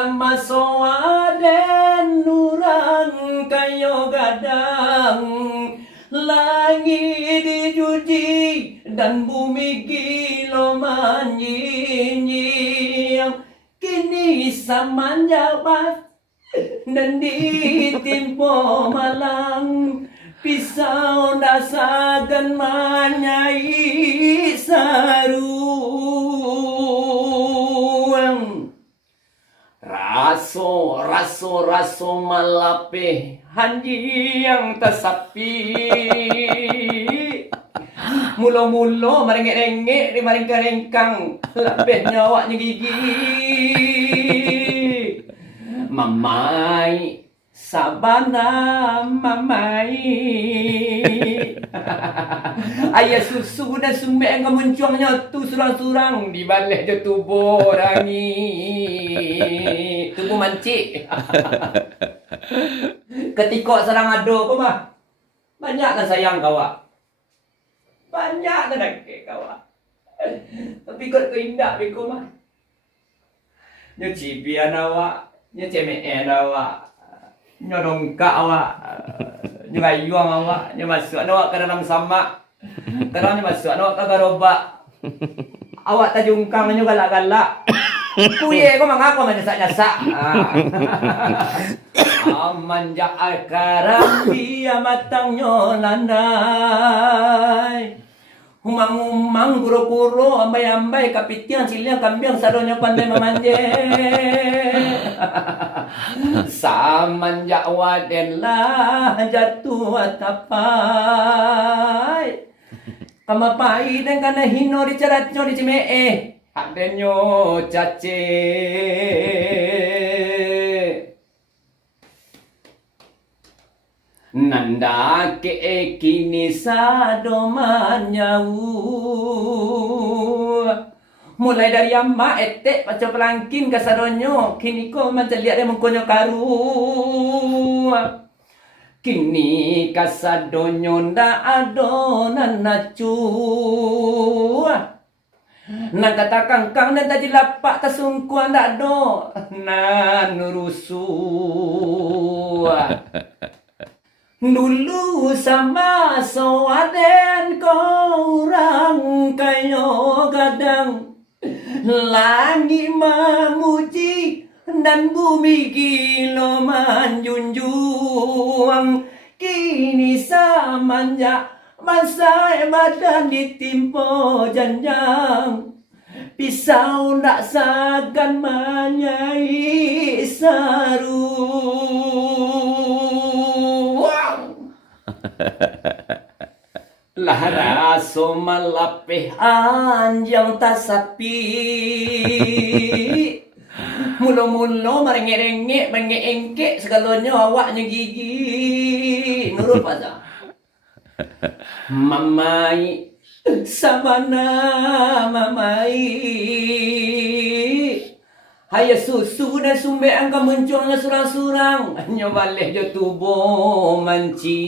sama soaden nurang kayo gadang, langit dicuci dan bumi giloman nyinyir. Kini samanya pas dan ditimpo malang, pisau dasagan manyai saruang. Raso malape hanji yang tasapi, mulo-mulo merengek-rengek di maring kerengkang, lebih nyawaknya gigi. Mamai sabana mamai, ayah susu dan sumbek yang kemuncuangnya tu surang-surang di balik je tubuh rangi, tubuh mancik. Ketika serang ado kau mah banyaklah sayang kawak, banyaklah nakik kawak, tapi kau indah biko mah nyucipian awak, nyecemean awak, nyodongkak awak, nyayuang awak, nyemasuk awak ke dalam samak, terus nyemasuk awak ke gerobak, awak tajungkang galak-galak, kuye kau mengaku menyasak-nyasak. Amanjak akaran dia matangnya landai, humang-humang kuro-kuro ambai-ambai kapitian siliang kambing sadonya pandai memanje. Samanjak waden lah jatuh atapai, kamapai dan kana hino dicaratnyo dicemee, adenyo cace. Nanda ke kini sadoman nyau, mulai dari amma etek paco pelangkin ke sadonyo, kini ko menceliak dia mengkonyo karu. Kini kasadonyo nda adonan nacu, nang kata kangkang dan taji lapak tasungkuan nda do nan nurusu. Dulu sama soaden kau orang kayo gadang, langit memuji dan bumi gilo menjunjung. Kini samanya masa badan ditimpo janjang, pisau nak sagan manyai saru. Lah raso malapeh anjang tasapi, mulo-mulo merengek-rengek merengek-engkek segalanya awaknya gigi. Nurut pada mamai sabana mamai, hayya susu dan sumbek angka munculnya surang-surang, nyo balik je tubuh manci.